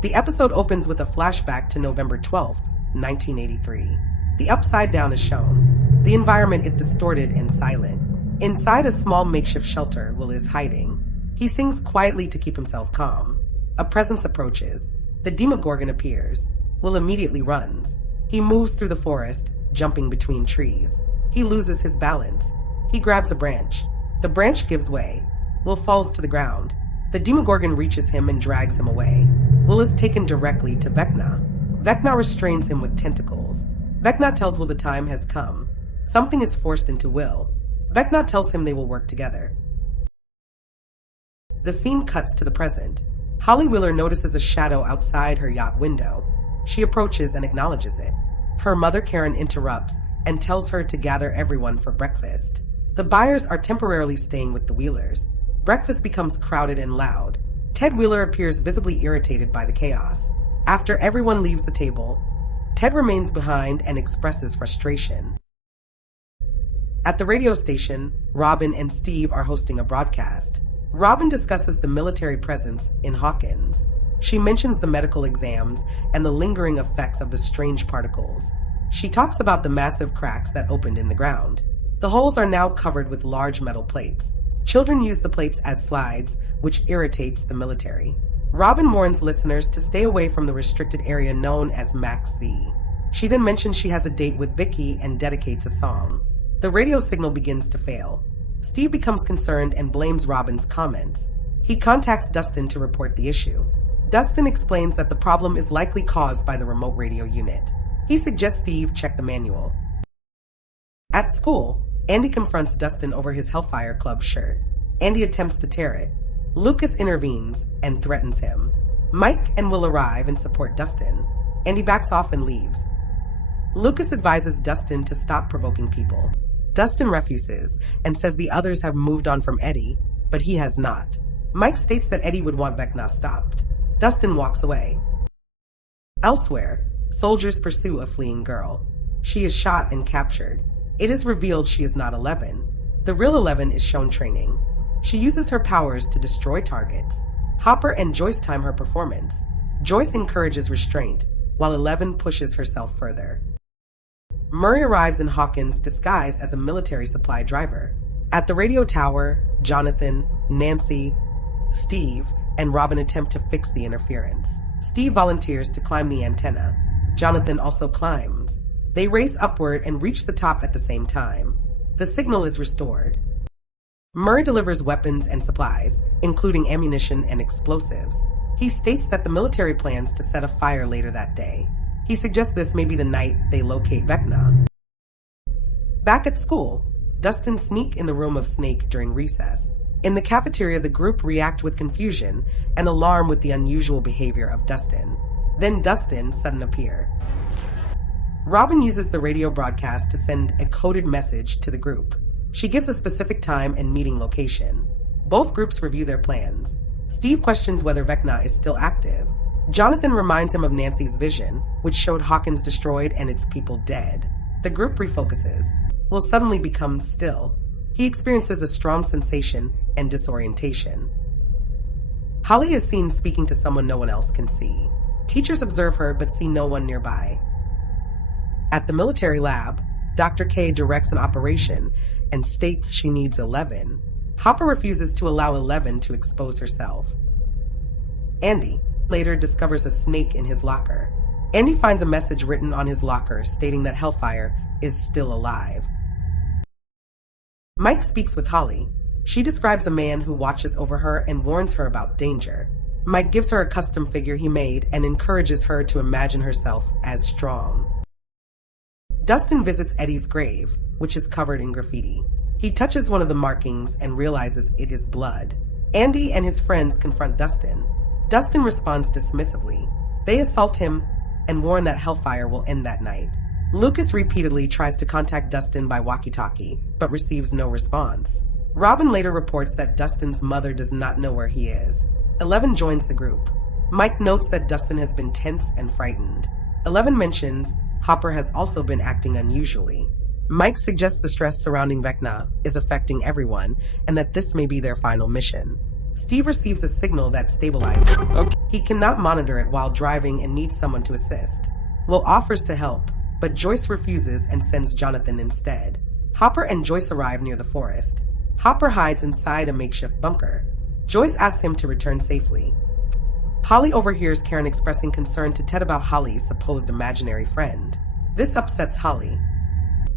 The episode opens with a flashback to November 12th, 1983. The upside down is shown. The environment is distorted and silent. Inside a small makeshift shelter, Will is hiding. He sings quietly to keep himself calm. A presence approaches. The Demogorgon appears. Will immediately runs. He moves through the forest, jumping between trees. He loses his balance. He grabs a branch. The branch gives way. Will falls to the ground. The Demogorgon reaches him and drags him away. Will is taken directly to Vecna. Vecna restrains him with tentacles. Vecna tells Will the time has come. Something is forced into Will. Vecna tells him they will work together. The scene cuts to the present. Holly Wheeler notices a shadow outside her yacht window. She approaches and acknowledges it. Her mother Karen interrupts and tells her to gather everyone for breakfast. The Byers are temporarily staying with the Wheelers. Breakfast becomes crowded and loud. Ted Wheeler appears visibly irritated by the chaos. After everyone leaves the table, Ted remains behind and expresses frustration. At the radio station, Robin and Steve are hosting a broadcast. Robin discusses the military presence in Hawkins. She mentions the medical exams and the lingering effects of the strange particles. She talks about the massive cracks that opened in the ground. The holes are now covered with large metal plates. Children use the plates as slides, which irritates the military. Robin warns listeners to stay away from the restricted area known as Max Z. She then mentions she has a date with Vicky and dedicates a song. The radio signal begins to fail. Steve becomes concerned and blames Robin's comments. He contacts Dustin to report the issue. Dustin explains that the problem is likely caused by the remote radio unit. He suggests Steve check the manual. At school, Andy confronts Dustin over his Hellfire Club shirt. Andy attempts to tear it. Lucas intervenes and threatens him. Mike and Will arrive and support Dustin. Andy backs off and leaves. Lucas advises Dustin to stop provoking people. Dustin refuses and says the others have moved on from Eddie, but he has not. Mike states that Eddie would want Vecna stopped. Dustin walks away. Elsewhere, soldiers pursue a fleeing girl. She is shot and captured. It is revealed she is not 11. The real 11 is shown training. She uses her powers to destroy targets. Hopper and Joyce time her performance. Joyce encourages restraint, while 11 pushes herself further. Murray arrives in Hawkins disguised as a military supply driver. At the radio tower, Jonathan, Nancy, Steve, and Robin attempt to fix the interference. Steve volunteers to climb the antenna. Jonathan also climbs. They race upward and reach the top at the same time. The signal is restored. Murray delivers weapons and supplies, including ammunition and explosives. He states that the military plans to set a fire later that day. He suggests this may be the night they locate Vecna. Back at school, Dustin sneaks in the room of Snake during recess. In the cafeteria, the group react with confusion and alarm with the unusual behavior of Dustin. Then Dustin suddenly appears. Robin uses the radio broadcast to send a coded message to the group. She gives a specific time and meeting location. Both groups review their plans. Steve questions whether Vecna is still active. Jonathan reminds him of Nancy's vision, which showed Hawkins destroyed and its people dead. The group refocuses. Will suddenly become still. He experiences a strong sensation and disorientation. Holly is seen speaking to someone no one else can see. Teachers observe her but see no one nearby. At the military lab, Dr. K directs an operation and states she needs 11. Hopper refuses to allow 11 to expose herself. Andy later discovers a snake in his locker. Andy finds a message written on his locker stating that Hellfire is still alive. Mike speaks with Holly. She describes a man who watches over her and warns her about danger. Mike gives her a custom figure he made and encourages her to imagine herself as strong. Dustin visits Eddie's grave, which is covered in graffiti. He touches one of the markings and realizes it is blood. Andy and his friends confront Dustin. Dustin responds dismissively. They assault him and warn that Hellfire will end that night. Lucas repeatedly tries to contact Dustin by walkie-talkie, but receives no response. Robin later reports that Dustin's mother does not know where he is. 11 joins the group. Mike notes that Dustin has been tense and frightened. 11 mentions Hopper has also been acting unusually. Mike suggests the stress surrounding Vecna is affecting everyone and that this may be their final mission. Steve receives a signal that stabilizes. Okay. He cannot monitor it while driving and needs someone to assist. Will offers to help, but Joyce refuses and sends Jonathan instead. Hopper and Joyce arrive near the forest. Hopper hides inside a makeshift bunker. Joyce asks him to return safely. Holly overhears Karen expressing concern to Ted about Holly's supposed imaginary friend. This upsets Holly.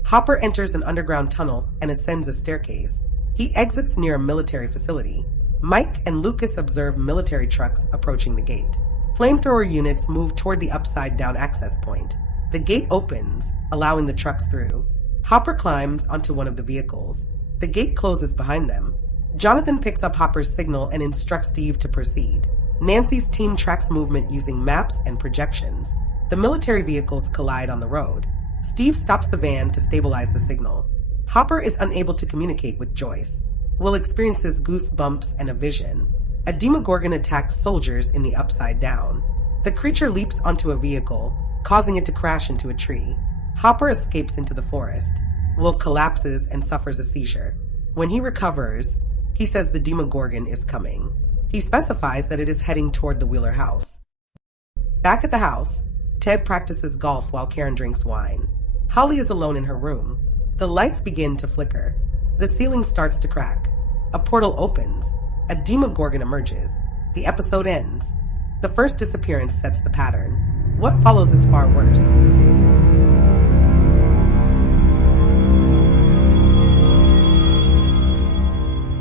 Hopper enters an underground tunnel and ascends a staircase. He exits near a military facility. Mike and Lucas observe military trucks approaching the gate. Flamethrower units move toward the upside-down access point. The gate opens, allowing the trucks through. Hopper climbs onto one of the vehicles. The gate closes behind them. Jonathan picks up Hopper's signal and instructs Steve to proceed. Nancy's team tracks movement using maps and projections. The military vehicles collide on the road. Steve stops the van to stabilize the signal. Hopper is unable to communicate with Joyce. Will experiences goosebumps and a vision. A Demogorgon attacks soldiers in the Upside Down. The creature leaps onto a vehicle, causing it to crash into a tree. Hopper escapes into the forest. Will collapses and suffers a seizure. When he recovers, he says the Demogorgon is coming. He specifies that it is heading toward the Wheeler house. Back at the house, Ted practices golf while Karen drinks wine. Holly is alone in her room. The lights begin to flicker. The ceiling starts to crack. A portal opens. A Demogorgon emerges. The episode ends. The first disappearance sets the pattern. What follows is far worse.